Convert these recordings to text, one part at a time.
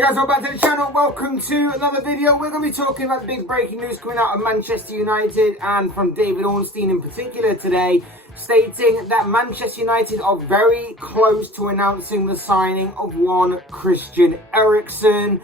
Hey guys, welcome back to the channel. Welcome to another video. We're going to be talking about the big breaking news coming out of Manchester United and from David Ornstein in particular today, stating that Manchester United are very close to announcing the signing of one Christian Eriksen.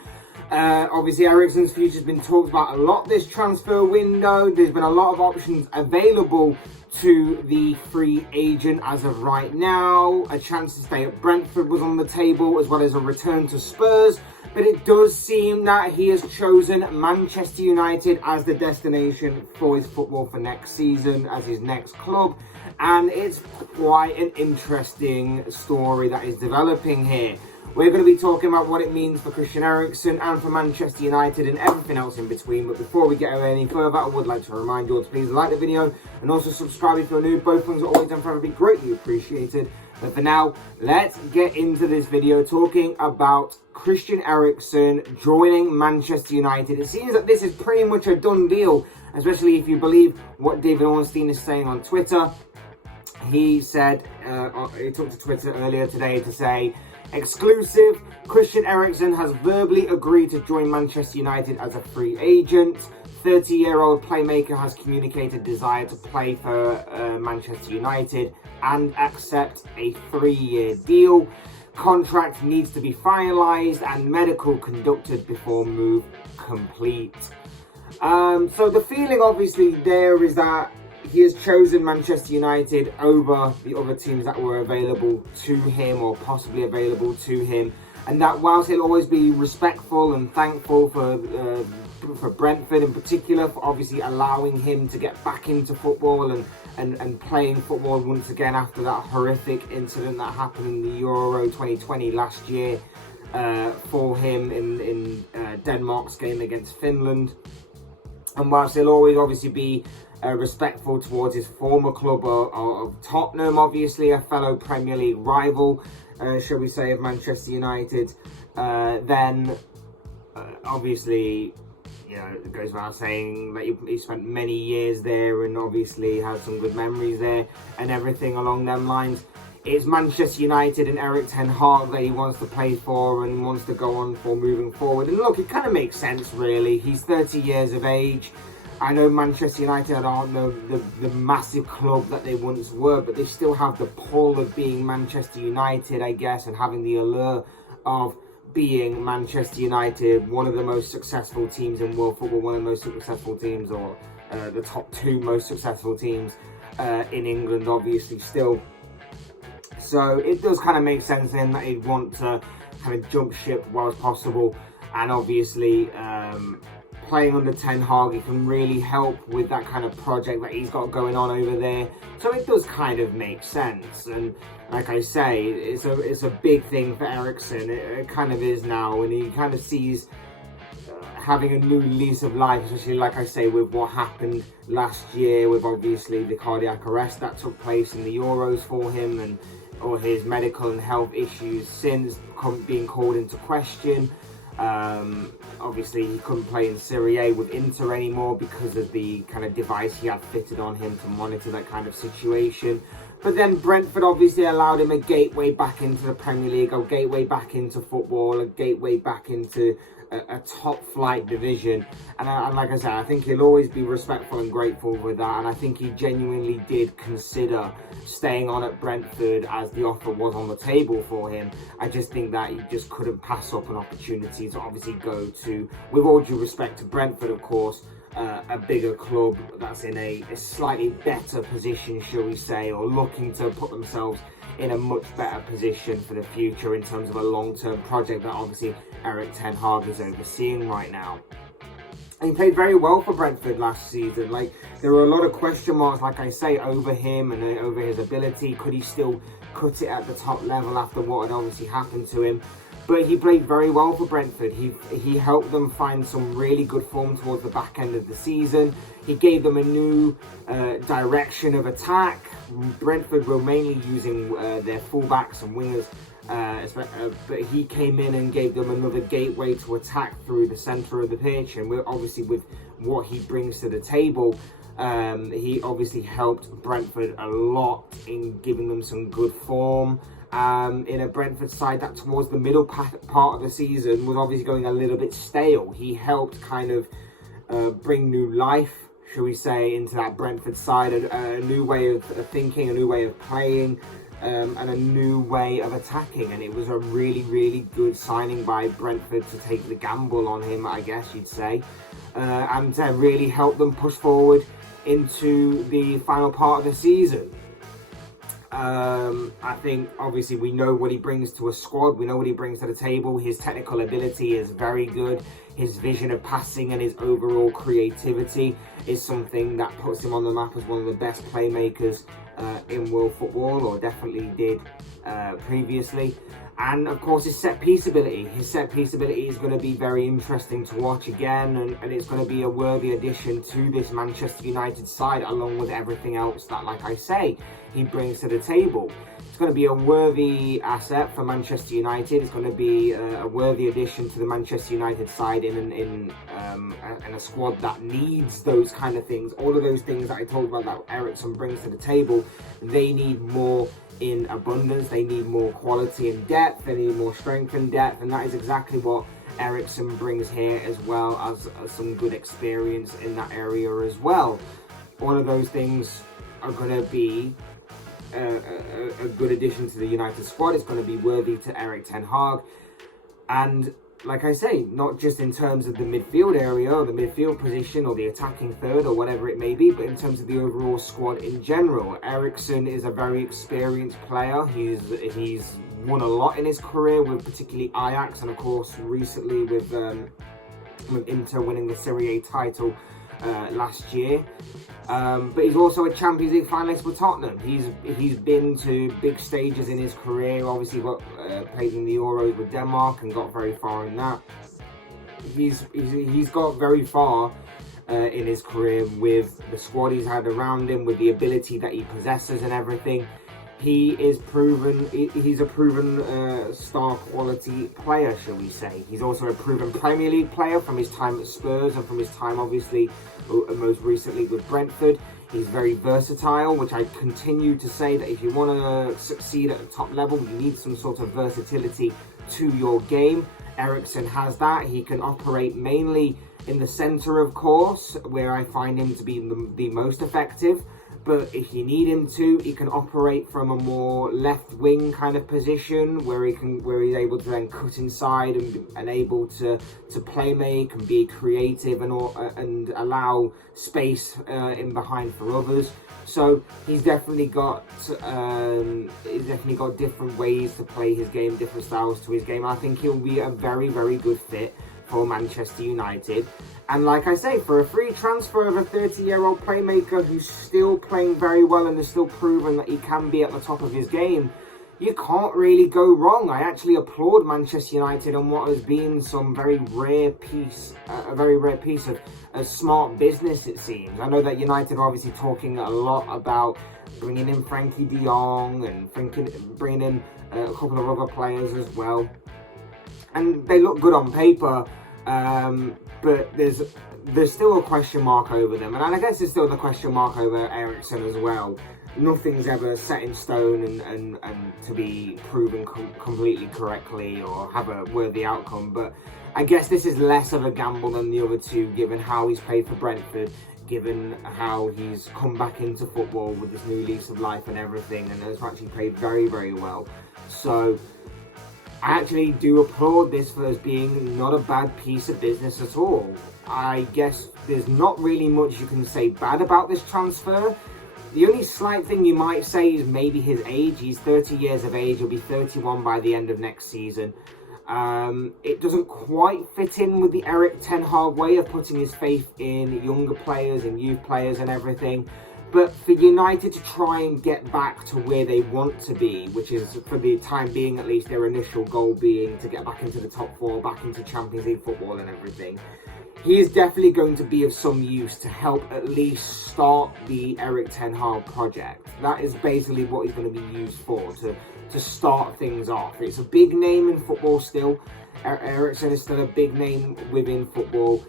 Obviously, Eriksen's future has been talked about a lot this transfer window. There's been a lot of options available to the free agent as of right now. A chance to stay at Brentford was on the table, as well as a return to Spurs. But it does seem that he has chosen Manchester United as the destination for his football for next season, as his next club. And it's quite an interesting story that is developing here. We're going to be talking about what it means for Christian Eriksen and for Manchester United and everything else in between. But before we get any further, I would like to remind you all to please like the video and also subscribe if you're new. Both things are always done for be greatly appreciated. But for now, let's get into this video talking about Christian Eriksen joining Manchester United. It seems that this is pretty much a done deal, especially if you believe what David Ornstein is saying on Twitter. He said, he took to Twitter earlier today to say, exclusive, Christian Eriksen has verbally agreed to join Manchester United as a free agent. 30-year-old playmaker has communicated desire to play for Manchester United and accept a 3-year deal. Contract needs to be finalised and medical conducted before move complete. So the feeling obviously there is that he has chosen Manchester United over the other teams that were available to him or possibly available to him, and that whilst he'll always be respectful and thankful for Brentford in particular for obviously allowing him to get back into football and playing football once again after that horrific incident that happened in the Euro 2020 last year for him in Denmark's game against Finland. And whilst he'll always obviously be respectful towards his former club of Tottenham, obviously a fellow Premier League rival, shall we say, of Manchester United, then obviously, you know, it goes without saying that he spent many years there and obviously had some good memories there and everything along them lines. It's Manchester United and Erik ten Hag that he wants to play for and wants to go on for moving forward. And look, it kind of makes sense, really. He's 30 years of age. I know Manchester United aren't the massive club that they once were, but they still have the pull of being Manchester United, I guess, and having the allure of being Manchester United, one of the most successful teams in world football, one of the most successful teams, or the top 2 most successful teams in England, obviously, still. So it does kind of make sense then that he'd want to kind of jump ship while possible, and obviously playing under Ten Hag, he can really help with that kind of project that he's got going on over there. So it does kind of make sense, and like I say, it's a big thing for Eriksen. It kind of is now, and he kind of sees having a new lease of life, especially like I say with what happened last year with obviously the cardiac arrest that took place in the Euros for him, and or his medical and health issues since being called into question. Obviously he couldn't play in Serie A with Inter anymore because of the kind of device he had fitted on him to monitor that kind of situation. But then Brentford obviously allowed him a gateway back into the Premier League, a gateway back into football, a gateway back into a top flight division. And like I said, I think he'll always be respectful and grateful with that. And I think he genuinely did consider staying on at Brentford as the offer was on the table for him. I just think that he just couldn't pass up an opportunity to obviously go to, with all due respect to Brentford, of course, a bigger club that's in a slightly better position, shall we say, or looking to put themselves in a much better position for the future in terms of a long-term project that obviously Erik ten Hag is overseeing right now. And he played very well for Brentford last season. Like, there were a lot of question marks, like I say, over him and over his ability. Could he still cut it at the top level after what had obviously happened to him? But he played very well for Brentford. He helped them find some really good form towards the back end of the season. He gave them a new direction of attack. Brentford were mainly using their fullbacks and wingers, but he came in and gave them another gateway to attack through the centre of the pitch. And obviously with what he brings to the table, he obviously helped Brentford a lot in giving them some good form. in a Brentford side that towards the middle part of the season was obviously going a little bit stale. He helped kind of bring new life, shall we say, into that Brentford side, a new way of thinking, a new way of playing, and a new way of attacking. And it was a really, really good signing by Brentford to take the gamble on him, I guess you'd say, and to really help them push forward into the final part of the season. I think obviously we know what he brings to a squad, we know what he brings to the table. His technical ability is very good. His vision of passing and his overall creativity is something that puts him on the map as one of the best playmakers in world football, or definitely did previously. And of course his set piece ability. His set piece ability is going to be very interesting to watch again, and it's going to be a worthy addition to this Manchester United side, along with everything else that, like I say, he brings to the table. It's going to be a worthy asset for Manchester United. It's going to be a worthy addition to the Manchester United side in a squad that needs those kind of things. All of those things that I told about that Eriksen brings to the table, they need more in abundance. They need more quality and depth. They need more strength and depth, and that is exactly what Eriksen brings here, as well as some good experience in that area as well. All of those things are going to be a good addition to the United squad. It's going to be worthy to Erik ten Hag, and like I say, not just in terms of the midfield area or the midfield position or the attacking third or whatever it may be, but in terms of the overall squad in general. Eriksen is a very experienced player. He's won a lot in his career, with particularly Ajax, and of course recently with Inter winning the Serie A title last year. But he's also a Champions League finalist with Tottenham. He's been to big stages in his career. Obviously got played in the Euros with Denmark and got very far in that. He's got very far in his career with the squad he's had around him, with the ability that he possesses and everything. He's a proven star quality player, shall we say. He's also a proven Premier League player from his time at Spurs and from his time obviously most recently with Brentford. He's very versatile, which I continue to say that if you want to succeed at the top level, you need some sort of versatility to your game. Eriksen has that. He can operate mainly in the centre, of course, where I find him to be the most effective. But if you need him to, he can operate from a more left wing kind of position, where he's able to then cut inside and able to play make and be creative and allow space in behind for others. So he's definitely got different ways to play his game, different styles to his game. I think he'll be a very, very good fit for Manchester United. And like I say, for a free transfer of a 30-year-old playmaker who's still playing very well and has still proven that he can be at the top of his game, you can't really go wrong. I actually applaud Manchester United on what has been some a very rare piece of smart business, it seems. I know that United are obviously talking a lot about bringing in Frankie de Jong and bringing in a couple of other players as well. And they look good on paper. But there's still a question mark over them, and I guess there's still the question mark over Eriksen as well. Nothing's ever set in stone and to be proven completely correctly or have a worthy outcome, but I guess this is less of a gamble than the other two, given how he's played for Brentford, given how he's come back into football with this new lease of life and everything, and has actually played very, very well. So I actually do applaud this for us being not a bad piece of business at all. I guess there's not really much you can say bad about this transfer. The only slight thing you might say is maybe his age. He's 30 years of age. He'll be 31 by the end of next season. It doesn't quite fit in with the Erik ten Hag way of putting his faith in younger players and youth players and everything. But for United to try and get back to where they want to be, which is, for the time being at least, their initial goal being to get back into the top four, back into Champions League football and everything, he is definitely going to be of some use to help at least start the Erik ten Hag project. That is basically what he's going to be used for, to start things off. It's a big name in football still. Eriksen is still a big name within football.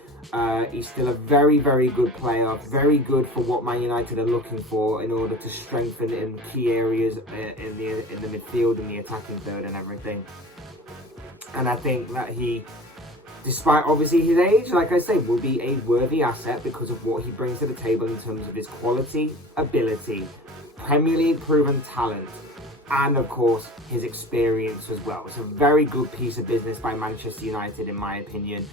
He's still a very, very good player, very good for what Man United are looking for in order to strengthen in key areas in the midfield and the attacking third and everything. And I think that he, despite obviously his age, like I say, will be a worthy asset because of what he brings to the table in terms of his quality, ability, Premier League proven talent, and of course his experience as well. It's a very good piece of business by Manchester United in my opinion.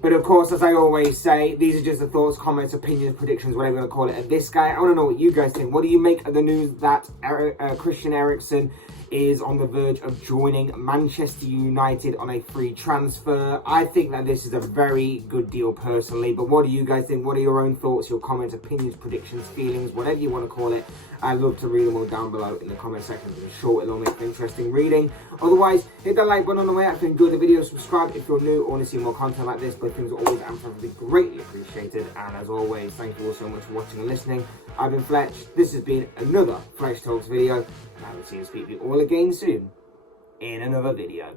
But of course, as I always say, these are just the thoughts, comments, opinions, predictions, whatever you want to call it, of this guy. I want to know what you guys think. What do you make of the news that Christian Eriksen is on the verge of joining Manchester United on a free transfer? I think that this is a very good deal personally, but what do you guys think? What are your own thoughts, your comments, opinions, predictions, feelings, whatever you want to call it? I'd love to read them all down below in the comment section. It's short, it'll make interesting reading. Otherwise, hit that like button on the way out if you enjoyed the video. Subscribe if you're new or want to see more content like this. But things are always and probably greatly appreciated. And as always, thank you all so much for watching and listening. I've been Fletch. This has been another Fletch Talks video. And I will see you and speak to you all again soon in another video.